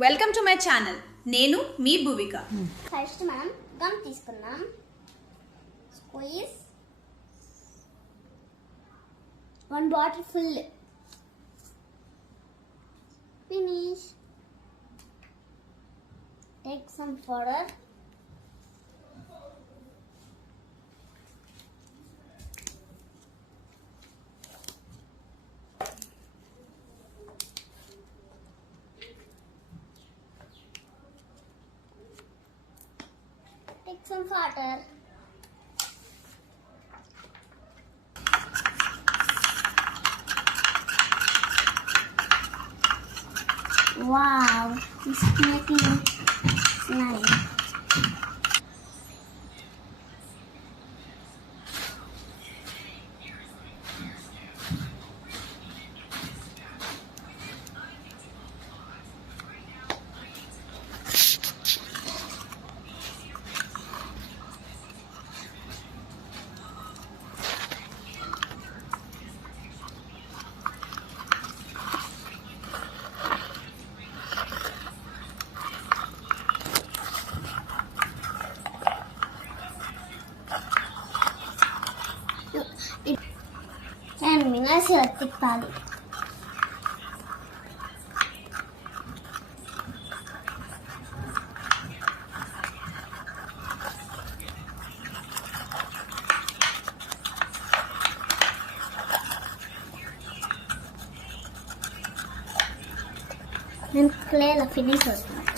Welcome to my channel. నేను మీ భువిక. ఫస్ట్ మనం గమ్ తీసుకుందాం. స్క్వీజ్ 1 bottle full. Finish. Take some powder. Take some water. Wow, it's making slime. And minus తిప్పాలి. నేను క్లేలో ఫినిష్ అవుతున్నాను.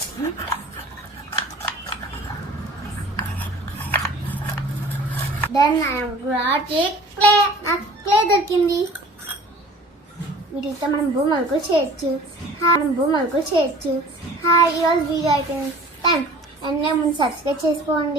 Then I am going to take clay. నాకు క్లే దొరికింది. వీటితో మనం బొమ్మలకు చేయొచ్చు. ఈరోజు వీడియో అయిపోయింది. అండ్ ముందు సబ్స్క్రైబ్ చేసుకోండి.